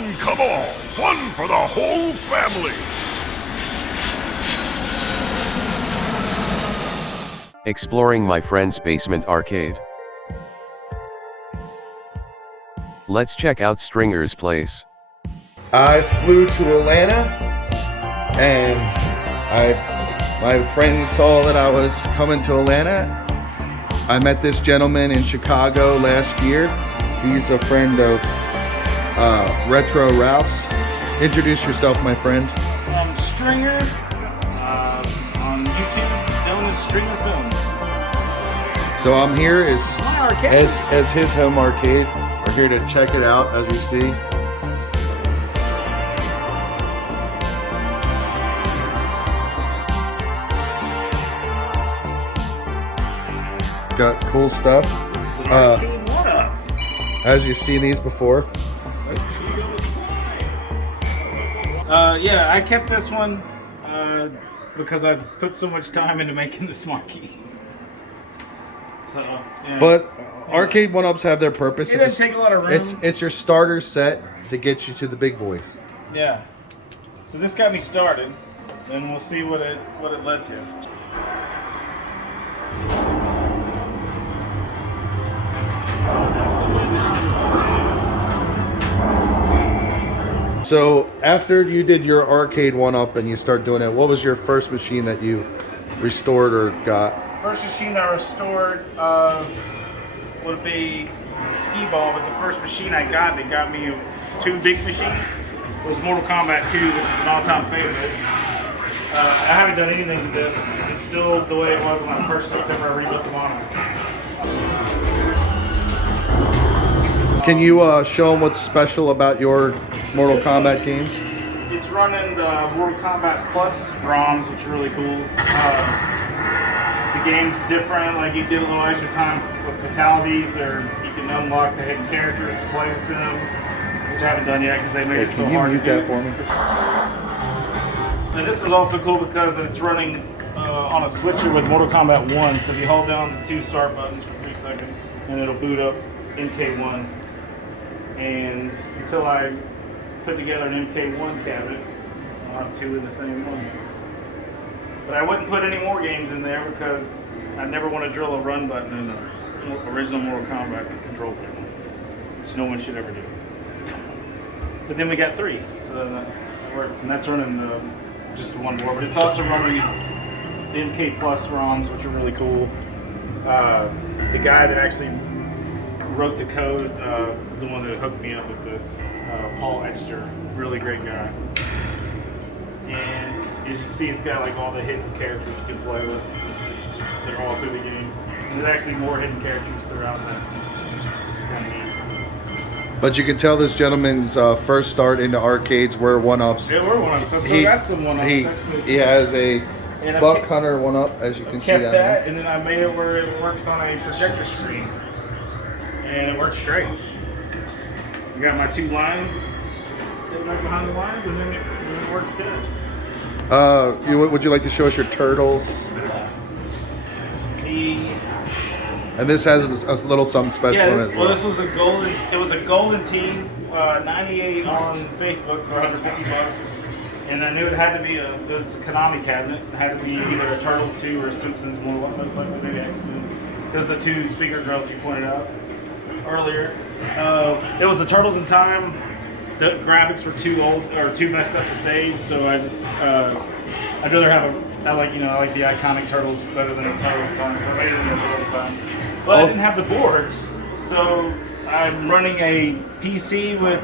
One Kabal, fun for the whole family. Exploring my friend's basement arcade. Let's check out Stringer's place. I flew to Atlanta, and my friend saw that I was coming to Atlanta. I met this gentleman in Chicago last year. He's a friend of Retro Ralph's. Introduce yourself, my friend. I'm Stringer on YouTube, Dylan Stringer Films. So I'm here as his home arcade. We're here to check it out, as you see. Got cool stuff. As you've seen these before. Yeah, I kept this one because I put so much time into making this monkey. So, yeah. But arcade one-ups have their purpose. It doesn't take a lot of room. It's your starter set to get you to the big boys. Yeah. So this got me started, and we'll see what it led to. So after you did your arcade one-up and you start doing it, what was your first machine that you restored or got? First machine I restored would be Skee Ball, but the first machine I got, they got me two big machines. It was Mortal Kombat 2, which is an all-time favorite. I haven't done anything to this. It's still the way it was when I purchased it, except for I rebuilt the monitor. Can you show them what's special about your Mortal Kombat games? It's running the Mortal Kombat Plus ROMs, which are really cool. The game's different, like you did a little extra time with fatalities. You can unlock the hidden characters to play with them, which I haven't done yet because they made it so hard to do. Can you mute that for me? And this is also cool because it's running on a switcher with Mortal Kombat 1, so if you hold down the two start buttons for 3 seconds, and it'll boot up MK1. And until I put together an MK1 cabinet, I'll have two in the same one. But I wouldn't put any more games in there because I never want to drill a run button in the original Mortal Kombat control panel, which no one should ever do. But then we got 3, so that works, and that's running just one more. But it's also running the MK Plus ROMs, which are really cool. The guy that actually wrote the code is the one that hooked me up with this, Paul Exter, really great guy. And as you can see, it's got like all the hidden characters you can play with. They're all through the game. And there's actually more hidden characters throughout that, which is kind of neat. But you can tell this gentleman's first start into arcades were one-ups. They were one-ups. I still got some one-ups, actually. He has a Buck Hunter one-up, as you can see. I kept that, and then I made it where it works on a projector screen. And it works great. You got my 2 lines, stay right behind the lines, and then it works good. Would you like to show us your turtles? And this has a little something special in it as well. Well, this was a golden team, 98 on Facebook for $150. And I knew it had to be it was a Konami cabinet. It had to be either a Turtles 2 or a Simpsons, most likely maybe X-Men. Because the 2 speaker girls you pointed out earlier. It was the Turtles in Time. The graphics were too old or too messed up to save, so I just I'd rather have I like the iconic Turtles better than the Turtles in Time, so I made it in the Turtles in Time. But I didn't have the board, so I'm running a PC with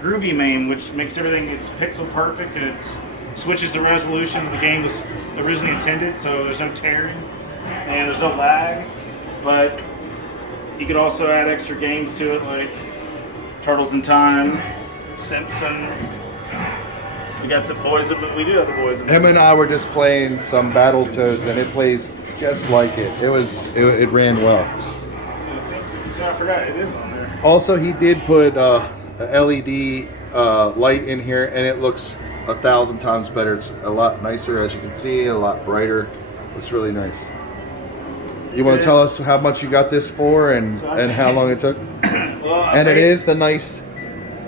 Groovy Main, which makes everything it's pixel perfect and it switches the resolution the game was originally intended, so there's no tearing and there's no lag, but you could also add extra games to it, like Turtles in Time, Simpsons. We got the Boys of We do have the Boys of Him and I were just playing some Battletoads, and it plays just like it. It ran well. I forgot it is on there. Also, he did put a LED light in here, and it looks 1,000 times better. It's a lot nicer, as you can see, a lot brighter. Looks really nice. You want to tell us how much you got this for and how long it took? Well, and it is the nice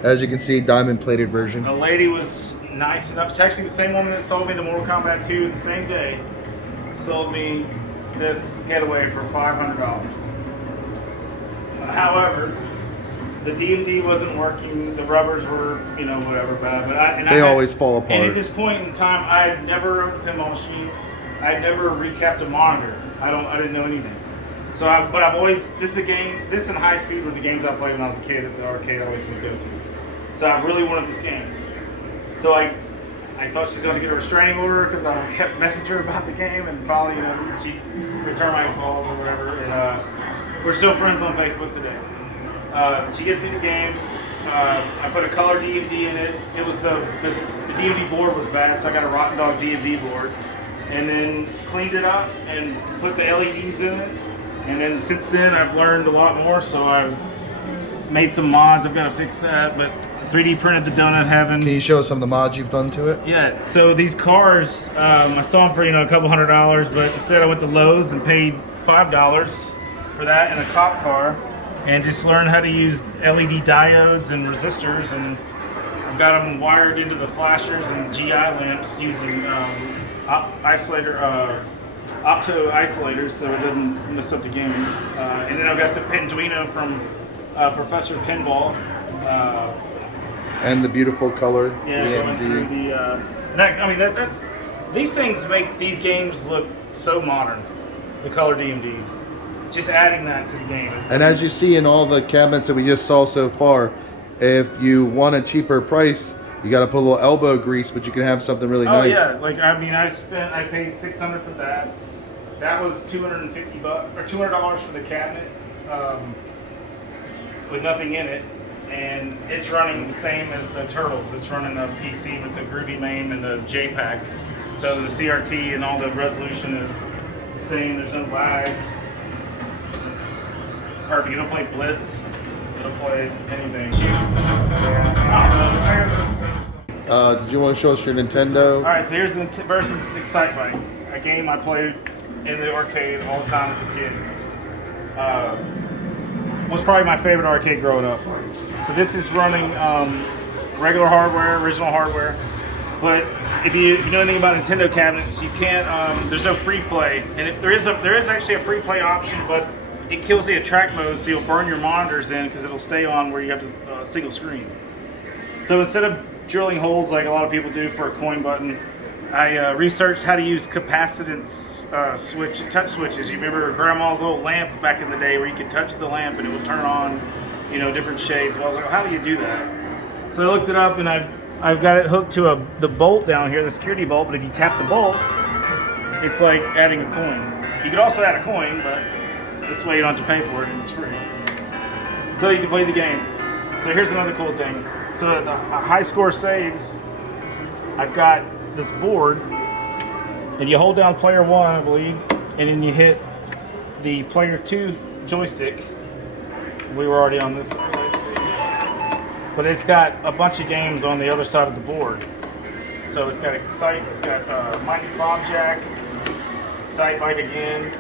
As you can see, diamond plated version. A lady was nice enough. It's actually the same woman that sold me the Mortal Kombat 2 the same day. Sold me this Getaway for $500. However, the DMD wasn't working. The rubbers were, you know, whatever bad. But they always fall apart. And at this point in time, I had never rode a pinball machine. I had never recapped a monitor. I didn't know anything. So, but I've always, this is a game. This and High Speed were the games I played when I was a kid at the arcade. I always would go to. So I really wanted this game. So I thought she was going to get a restraining order because I kept messaging her about the game, and finally, you know, she returned my calls or whatever. And we're still friends on Facebook today. She gives me the game. I put a color DMD in it. It was the DMD board was bad, so I got a Rotten Dog DMD board, and then cleaned it up and put the LEDs in it. And then since then, I've learned a lot more. So I've made some mods. I've got to fix that, but 3D printed the Donut Heaven. Can you show us some of the mods you've done to it? Yeah. So these cars, I saw them for a couple $100, but instead I went to Lowe's and paid $5 for that and a cop car. And just learn how to use LED diodes and resistors, and I've got them wired into the flashers and GI lamps using opto isolators, so it doesn't mess up the game. And then I've got the Pinduino from Professor Pinball. And the beautiful color. Yeah, going through the. These things make these games look so modern. The color DMDs. Just adding that to the game. And as you see in all the cabinets that we just saw so far, if you want a cheaper price, you got to put a little elbow grease, but you can have something really nice. Oh yeah, like I paid $600 for that. That was $250 or $200 for the cabinet with nothing in it, and it's running the same as the Turtles. It's running a PC with the Groovy main and the JPAC, so the CRT and all the resolution is the same. There's no lag. Perfect. You don't play Blitz. You don't play anything. Did you want to show us your Nintendo? All right, so here's the versus Excitebike, a game I played in the arcade all the time as a kid. Was probably my favorite arcade growing up. So this is running regular hardware, original hardware. But if you know anything about Nintendo cabinets, you can't. There's no free play, and there is actually a free play option, but it kills the attract mode, so you'll burn your monitors in because it'll stay on where you have a single screen. So instead of drilling holes like a lot of people do for a coin button, I researched how to use capacitance touch switches. You remember Grandma's old lamp back in the day where you could touch the lamp and it would turn on, different shades. So I was like, well, how do you do that? So I looked it up, and I've got it hooked to the bolt down here, the security bolt. But if you tap the bolt, it's like adding a coin. You could also add a coin, but this way you don't have to pay for it, and it's free. So you can play the game. So here's another cool thing. So the high score saves, I've got this board, and you hold down player 1, I believe, and then you hit the player 2 joystick. We were already on this place. But it's got a bunch of games on the other side of the board. So it's got Excite, it's got Mighty Bob Jack, Excitebike again.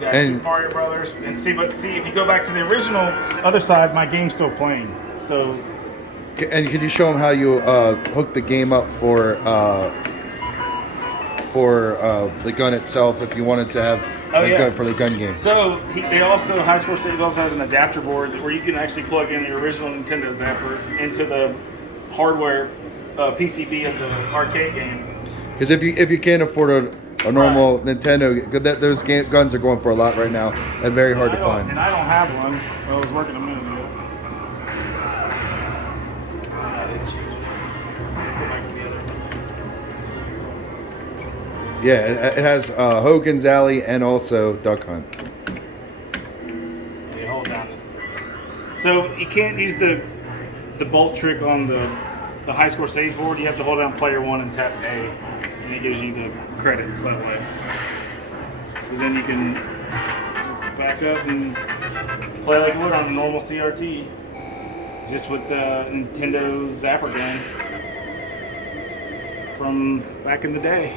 Got Super Mario Brothers, and see if you go back to the original other side, my game's still playing. So, and can you show them how you hook the game up for the gun itself if you wanted to have gun for the gun game? So High Score Saves also has an adapter board where you can actually plug in the original Nintendo Zapper into the hardware PCB of the arcade game. Because if you can't afford a normal Nintendo, those guns are going for a lot right now and very hard to find. And I don't have one. I was working a minute ago. Let's go back together. Yeah, it has Hogan's Alley and also Duck Hunt. You hold down this. So you can't use the bolt trick on the high score saves board. You have to hold down player 1 and tap A, and it gives you the credits that way. So then you can just back up and play like you would on a normal CRT, just with the Nintendo Zapper gun from back in the day.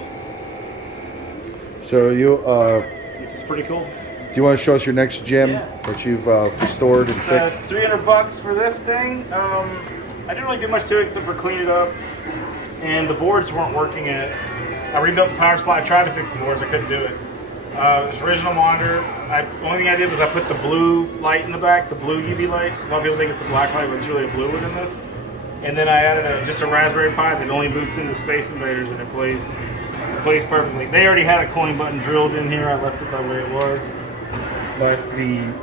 So which is pretty cool. Do you want to show us your next gym Yeah. that you've restored and fixed? $300 for this thing. I didn't really do much to it except for clean it up, and the boards weren't working in it. I rebuilt the power supply. I tried to fix the boards. I couldn't do it. This original monitor. The only thing I did was I put the blue light in the back, the blue UV light. A lot of people think it's a black light, but it's really a blue one in this. And then I added just a Raspberry Pi that only boots into Space Invaders, and it plays perfectly. They already had a coin button drilled in here. I left it the way it was, but the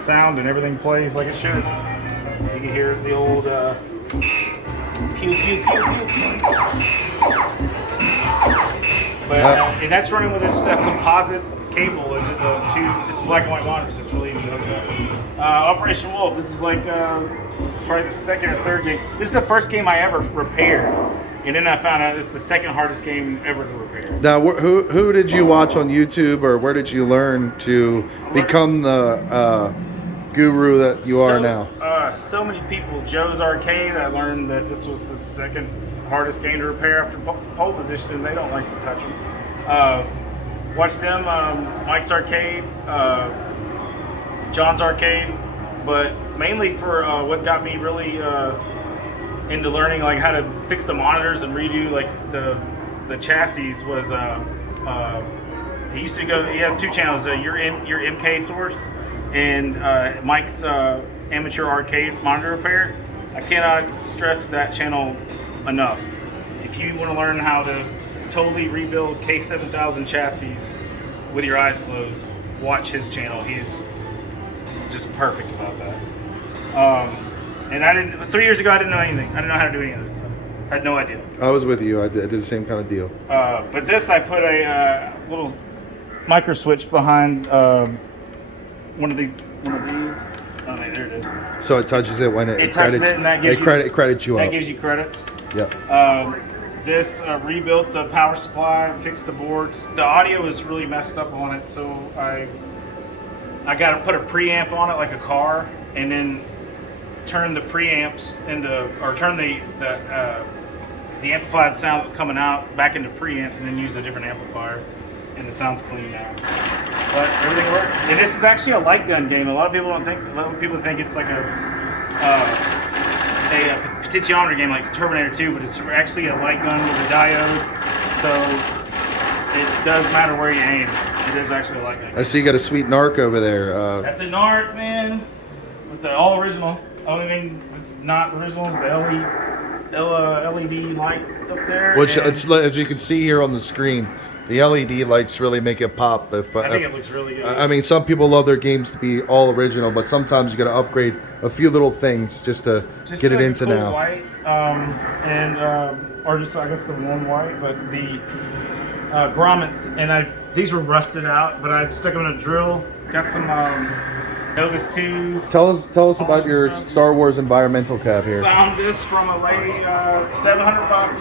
sound and everything plays like it should. You can hear the old pew pew pew pew. But and that's running with just a composite cable and it's a black and white monitor, so it's really easy to hook up. Operation Wolf. This is like it's probably the second or third game. This is the first game I ever repaired, and then I found out it's the second hardest game ever to repair. Now, who did you watch on YouTube, or where did you learn to become the guru that you are now? So many people. Joe's Arcade. I learned that this was the second hardest game to repair after pole position, and they don't like to touch them. Watch them. Mike's Arcade, John's Arcade, but mainly for what got me really into learning like how to fix the monitors and redo like the chassis was he used to go. He has two channels. Your MK Source and Mike's Amateur Arcade Monitor Repair. I cannot stress that channel enough. If you want to learn how to totally rebuild K7000 chassis with your eyes closed, watch his channel. He's just perfect about that. And 3 years ago, I didn't know anything. I didn't know how to do any of this stuff. I had no idea. I was with you. I did the same kind of deal. But this, I put a little micro switch behind one of these. Oh, there it is. So it touches it when it touches credits, it, and that gives it credits you that up. gives you credits. Yep. This rebuilt the power supply, fixed the boards. The audio was really messed up on it, so I got to put a preamp on it like a car, and then turn the preamps turn the amplified sound that's coming out back into preamps, and then use a different amplifier, and the sound's clean now. But everything works. And this is actually a light gun game. A lot of people think it's like a potentiometer game like Terminator 2, but it's actually a light gun with a diode, so it does matter where you aim. It is actually a light gun. I see you got a sweet narc over there. Got the narc, man, with the all original. Only thing that's not original is the LED light up there. Which, as you can see here on the screen, the LED lights really make it pop. I think it looks really good. I mean, some people love their games to be all original, but sometimes you got to upgrade a few little things just to get it into cool now. White, or just I guess the warm white, but the grommets, and these were rusted out, but I stuck them in a drill. Got some Novus 2s. Tell us about your Star Wars environmental cab here. Found this from a lady, $700.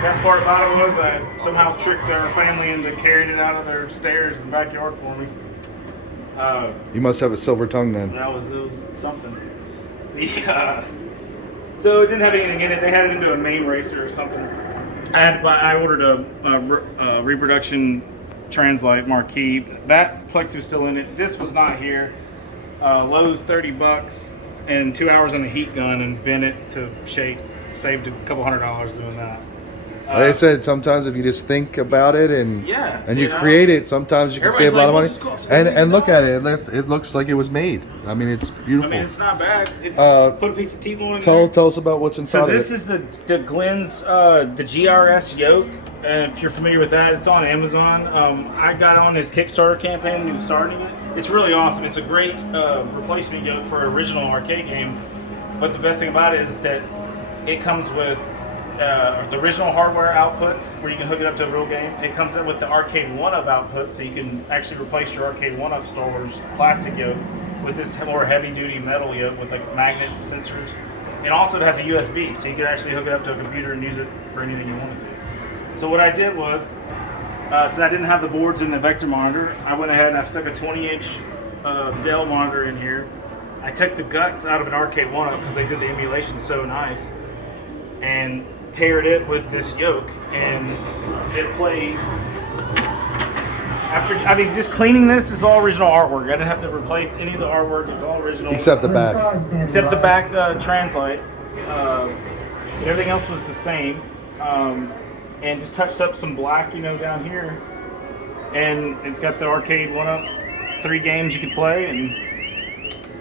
Best part about it was I somehow tricked our family into carrying it out of their stairs in the backyard for me. You must have a silver tongue then. It was something. So it didn't have anything in it. They had it into a main racer or something. I ordered a reproduction translite marquee. That Plex was still in it. This was not here. Lowe's $30 and 2 hours on the heat gun and bent it to shape. Saved a couple $100 doing that. Like I said, sometimes if you just think about it and you create it, sometimes you can save a lot of money. And look at it; it looks like it was made. I mean, it's beautiful. I mean, it's not bad. It's put a piece of T-bone in there. Tell us about what's inside. So this is the Glenn's the GRS yoke. And if you're familiar with that, it's on Amazon. I got on his Kickstarter campaign. He was starting it. It's really awesome. It's a great replacement yoke for an original arcade game. But the best thing about it is that it comes with the original hardware outputs where you can hook it up to a real game. It comes in with the Arcade 1-Up output, so you can actually replace your Arcade 1-Up Star Wars plastic yoke with this more heavy-duty metal yoke with like magnet sensors. And also it has a USB, so you can actually hook it up to a computer and use it for anything you wanted to. So what I did was, since I didn't have the boards in the Vector monitor, I went ahead and I stuck a 20-inch Dell monitor in here. I took the guts out of an Arcade 1-Up because they did the emulation so nice, and paired it with this yoke, and it plays I mean, just cleaning this is all original artwork. I didn't have to replace any of the artwork. It's all original. Except the back. Except the back translate. Everything else was the same. And just touched up some black, down here. And it's got the arcade 1-up, 3 games you could play,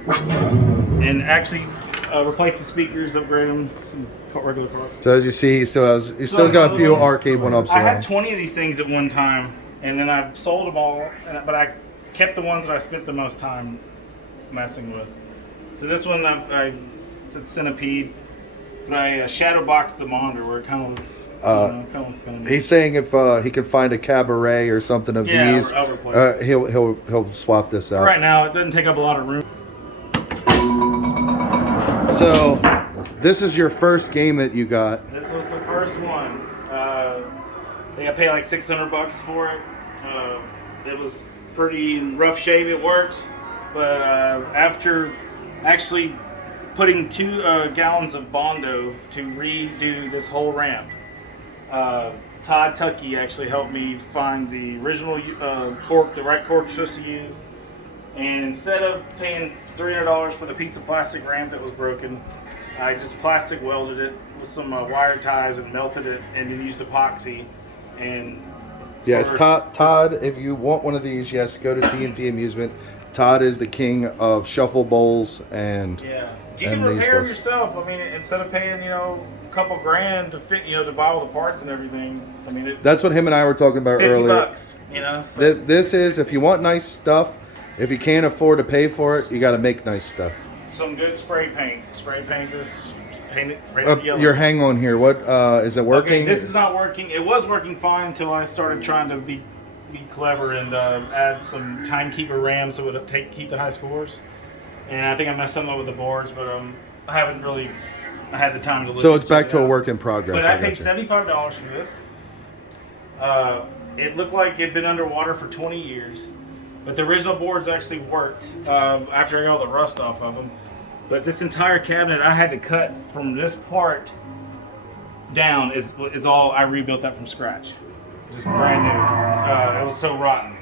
and actually replace the speakers, upgrade them, some regular parts. So as you see, he still got a few arcade 1-ups. I had 20 of these things at one time, and then I sold them all, but I kept the ones that I spent the most time messing with. So this one, it's a Centipede, but I shadow boxed the monitor where it kind of looks. He's saying if he could find a cabaret or something of these, I'll replace it. he'll swap this out. Right now, it doesn't take up a lot of room. So, this is your first game that you got. This was the first one. I think I paid like $600 for it. It was pretty in rough shape. It worked, but after actually putting 2 gallons of Bondo to redo this whole ramp, Todd Tuckey actually helped me find the original cork, the right cork you're supposed to use. And instead of paying $300 for the piece of plastic ramp that was broken, I just plastic welded it with some wire ties and melted it, and then used epoxy. And yes, Todd, if you want one of these, yes, go to TNT Amusement. Todd is the king of shuffle bowls and you can repair them yourself. I mean, instead of paying a couple grand to fit, to buy all the parts and everything. I mean, that's what him and I were talking about earlier. $50, So this is, if you want nice stuff, if you can't afford to pay for it, you got to make nice stuff. Some good spray paint. Spray paint this, paint it red yellow. Your hang on here. What is it working? Okay, this is not working. It was working fine until I started trying to be clever and add some timekeeper RAM so it would keep the high scores. And I think I messed something up with the boards, but I haven't really had the time to look. So it's back to a work in progress. But I paid $75 for this. It looked like it'd been underwater for 20 years. But the original boards actually worked after I got all the rust off of them. But this entire cabinet I had to cut from this part down is all, I rebuilt that from scratch. Just brand new. It was so rotten.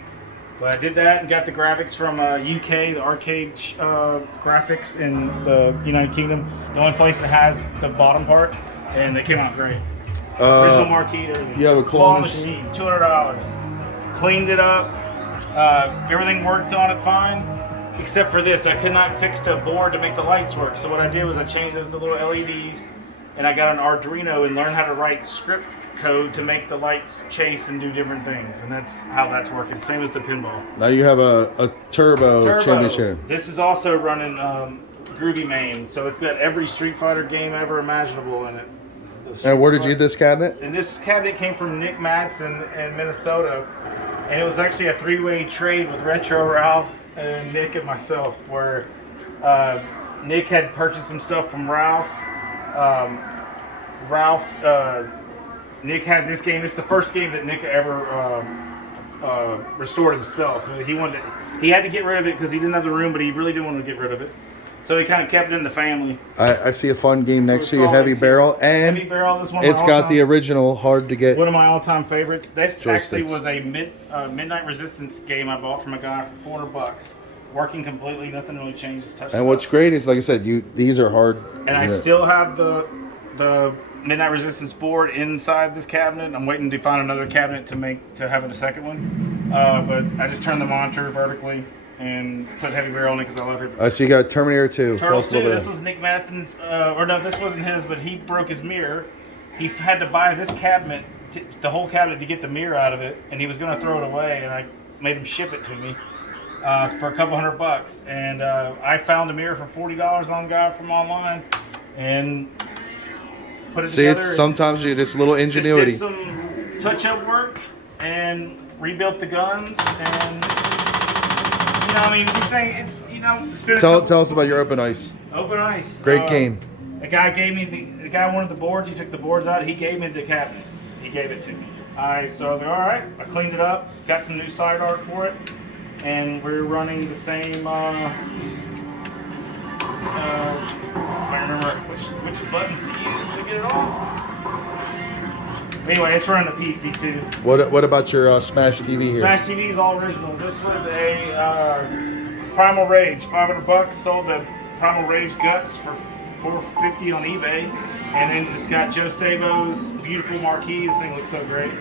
But I did that and got the graphics from UK, the arcade graphics in the United Kingdom. The only place that has the bottom part, and they came out great. Original marquee, everything. You have a claw machine? $200. Cleaned it up. Everything worked on it fine, except for this. I could not fix the board to make the lights work. So what I did was I changed those to little LEDs, and I got an Arduino and learned how to write script code to make the lights chase and do different things, and that's how that's working. Same as the pinball. Now you have a turbo championship. This is also running Groovy Main, so it's got every Street Fighter game ever imaginable in it. And where did you get this cabinet? And this cabinet came from Nick Madsen in Minnesota. And it was actually a 3-way trade with Retro Ralph and Nick and myself, where Nick had purchased some stuff from Ralph. Nick had this game. It's the first game that Nick ever restored himself. He had to get rid of it because he didn't have the room, but he really didn't want to get rid of it. So he kind of kept it in the family. I see a fun game next to you, Heavy Barrel, and Heavy Barrel, this one it's got the original hard to get. One of my all-time favorites. This actually was a Midnight Resistance game I bought from a guy for $400. Working completely, nothing really changed. And what's great is, like I said, these are hard. And I still have the Midnight Resistance board inside this cabinet. I'm waiting to find another cabinet to have it a second one. But I just turned the monitor vertically and put Heavy Barrel in it because I love it. So you got Terminator 2. Turtles 2. This was Nick Madsen's, or no, this wasn't his, but he broke his mirror. He had to buy this cabinet, the whole cabinet, to get the mirror out of it, and he was going to throw it away, and I made him ship it to me for a couple $100. And I found a mirror for $40 on guy from online, and put it together. Sometimes you just a little ingenuity. Just did some touch-up work and rebuilt the guns, and I mean, he's saying, tell us about your Open Ice. Open Ice. Great game. The guy gave me the guy wanted the boards. He took the boards out. He gave me the cabinet. He gave it to me. So I was like, all right. I cleaned it up. Got some new side art for it, and we're running the same. I remember which buttons to use to get it off. Anyway, it's running the PC too. What about your Smash TV here? Smash TV is all original. This was a Primal Rage, $500. Sold the Primal Rage guts for $450 on eBay, and then just got Joe Sabo's beautiful marquee. This thing looks so great.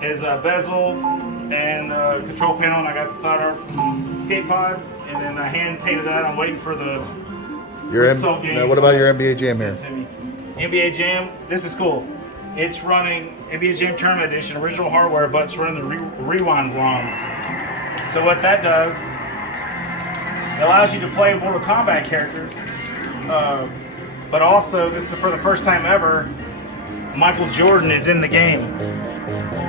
His bezel and control panel, and I got the side art from Skate Pod, and then I hand painted that. I'm waiting for the Now, what about your NBA Jam here? NBA Jam. This is cool. It's running NBA Jam Tournament Edition, original hardware, but it's running the rewind ROMs. So what that does, it allows you to play Mortal Kombat characters, but also this is for the first time ever, Michael Jordan is in the game.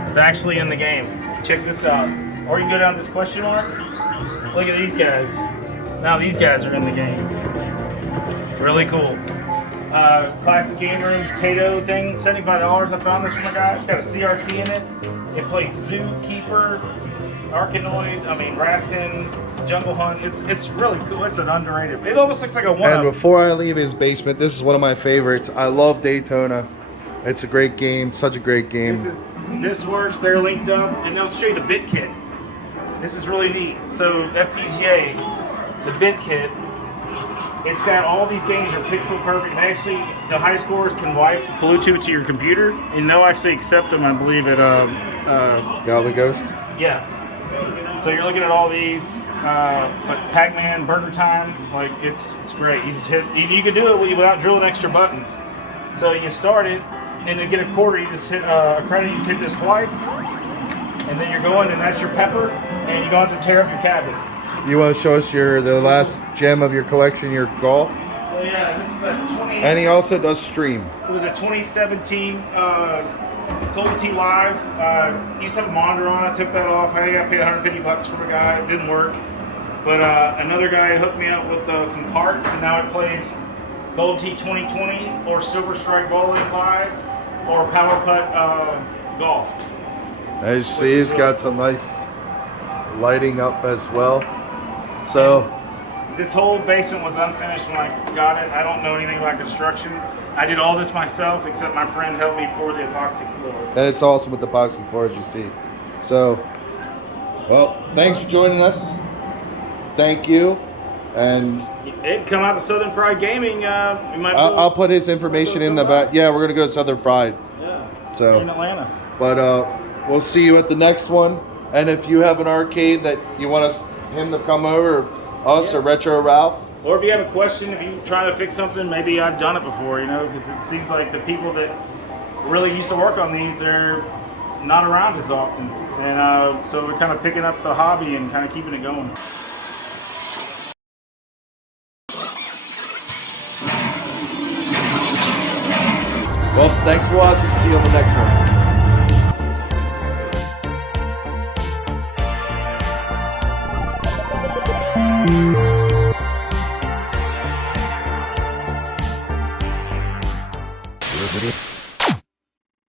He's actually in the game. Check this out. Or you can go down this question mark. Look at these guys. Now these guys are in the game. Really cool. Classic Game Rooms Tato thing, $75. I found this from a guy. It's got a CRT in it. It plays Zookeeper, Arkanoid, Raston, Jungle Hunt. It's really cool. It's an underrated. It almost looks like a one-up. And before I leave his basement, this is one of my favorites. I love Daytona. It's a great game. Such a great game. This works. They're linked up, and they'll show you the bit kit. This is really neat. So FPGA, the bit kit. It's got all these games are pixel perfect. And actually, the high scores can wipe Bluetooth to your computer, and they'll actually accept them, I believe, at Goblin Ghost? Yeah. So you're looking at all these, but Pac-Man, Burger Time, like it's great. You just hit. You can do it without drilling extra buttons. So you start it, and to get a quarter, you just hit a credit. You just hit this twice, and then you're going, and that's your pepper, and you don't have to tear up your cabinet. You want to show us the last gem of your collection, your golf? Well, yeah, this is a 20. And he also does stream. It was a 2017 Golden Tee Live. Used to have a monitor on. I took that off. I think I paid $150 for a guy. It didn't work. But another guy hooked me up with some parts, and now it plays Golden Tee 2020 or Silver Strike Bowling Live or Power Putt Golf. As you see, he's got some nice lighting up as well. So this whole basement was unfinished when I got it. I don't know anything about construction. I did all this myself, except my friend helped me pour the epoxy floor. And it's awesome with the epoxy floor, as you see. So, well, thanks for joining us. Thank you. And it'd come out to Southern Fried Gaming. We might. I'll put his information in the back. Yeah, we're gonna go to Southern Fried. Yeah. So in Atlanta. But we'll see you at the next one. And if you have an arcade that you want him to come over, or us or Retro Ralph. Or if you have a question, if you're trying to fix something, maybe I've done it before, because it seems like the people that really used to work on these, they're not around as often. And so we're kind of picking up the hobby and kind of keeping it going. Well, thanks for watching. See you on the next one. Everybody.